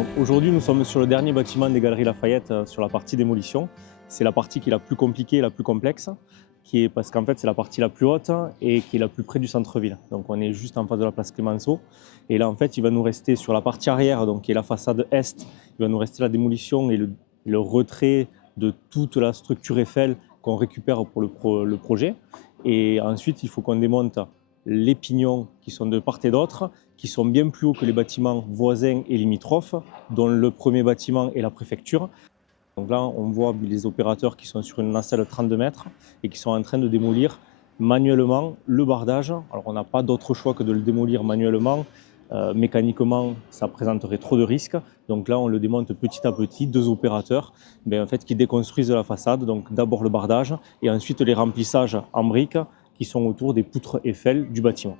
Donc aujourd'hui, nous sommes sur le dernier bâtiment des Galeries Lafayette sur la partie démolition. C'est la partie qui est la plus compliquée et la plus complexe, parce qu'en fait c'est la partie la plus haute et qui est la plus près du centre-ville. Donc on est juste en face de la place Clémenceau. Et là en fait il va nous rester sur la partie arrière, donc qui est la façade est, il va nous rester la démolition et le retrait de toute la structure Eiffel qu'on récupère pour le projet. Et ensuite il faut qu'on démonte les pignons qui sont de part et d'autre, qui sont bien plus hauts que les bâtiments voisins et limitrophes, dont le premier bâtiment est la préfecture. Donc là, on voit les opérateurs qui sont sur une nacelle de 32 mètres et qui sont en train de démolir manuellement le bardage. Alors on n'a pas d'autre choix que de le démolir manuellement. Mécaniquement, ça présenterait trop de risques. Donc là, on le démonte petit à petit, deux opérateurs en fait, qui déconstruisent la façade. Donc d'abord le bardage et ensuite les remplissages en briques qui sont autour des poutres Eiffel du bâtiment.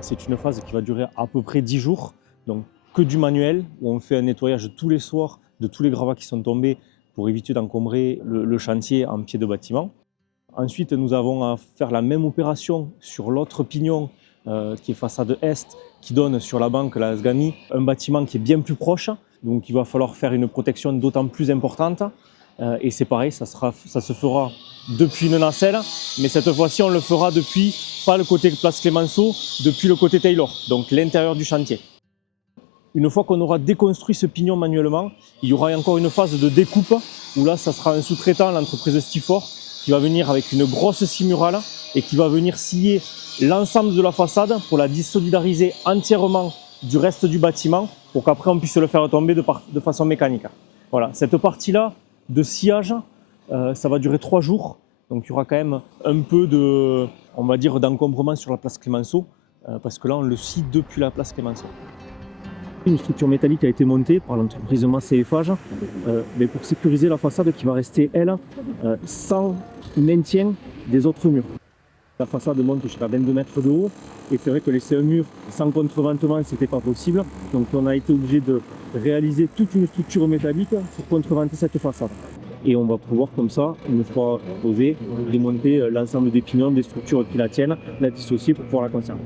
C'est une phase qui va durer à peu près 10 jours, donc que du manuel, où on fait un nettoyage tous les soirs de tous les gravats qui sont tombés pour éviter d'encombrer le chantier en pied de bâtiment. Ensuite, nous avons à faire la même opération sur l'autre pignon qui est façade est, qui donne sur la banque, la Sgami, un bâtiment qui est bien plus proche. Donc il va falloir faire une protection d'autant plus importante. Et c'est pareil, ça se fera depuis une nacelle, mais cette fois-ci on le fera depuis, pas le côté place Clémenceau, depuis le côté Taylor, donc l'intérieur du chantier. Une fois qu'on aura déconstruit ce pignon manuellement, il y aura encore une phase de découpe, où là ça sera un sous-traitant, l'entreprise Stifor, qui va venir avec une grosse scie murale et qui va venir scier l'ensemble de la façade pour la désolidariser entièrement du reste du bâtiment, pour qu'après on puisse le faire tomber de façon mécanique. Voilà, cette partie-là de sciage, ça va durer 3 jours. Donc il y aura quand même un peu de, on va dire, d'encombrement sur la place Clémenceau, parce que là on le scie depuis la place Clémenceau. Une structure métallique a été montée par l'entreprise Masse et Eiffage pour sécuriser la façade qui va rester, elle, sans maintien des autres murs. La façade monte jusqu'à 22 mètres de haut et c'est vrai que laisser un mur sans contreventement, ce n'était pas possible. Donc on a été obligé de réaliser toute une structure métallique pour contreventer cette façade. Et on va pouvoir comme ça, une fois posée, démonter l'ensemble des pignons, des structures qui la tiennent, la dissocier pour pouvoir la conserver.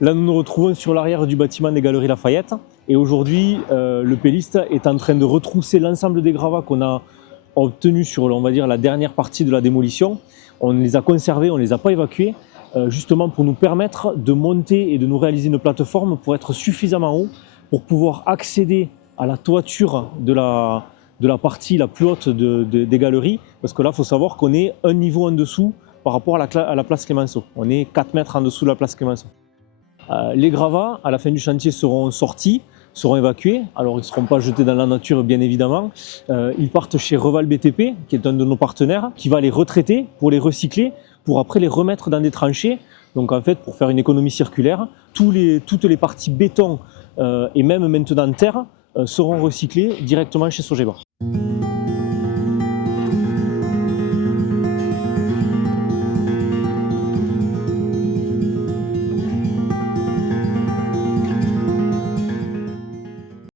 Là, nous nous retrouvons sur l'arrière du bâtiment des Galeries Lafayette. Et aujourd'hui, le péliste est en train de retrousser l'ensemble des gravats qu'on a obtenus sur, on va dire, la dernière partie de la démolition. On les a conservés, on ne les a pas évacués, justement pour nous permettre de monter et de nous réaliser une plateforme pour être suffisamment haut, pour pouvoir accéder à la toiture de la partie la plus haute des galeries. Parce que là, il faut savoir qu'on est un niveau en dessous par rapport à la place Clémenceau. On est 4 mètres en dessous de la place Clémenceau. Les gravats, à la fin du chantier, seront sortis, seront évacués. Alors, ils ne seront pas jetés dans la nature, bien évidemment. Ils partent chez Reval BTP, qui est un de nos partenaires, qui va les retraiter pour les recycler, pour après les remettre dans des tranchées. Donc, en fait, pour faire une économie circulaire, toutes les parties béton et même maintenant terre seront recyclées directement chez Sogeba.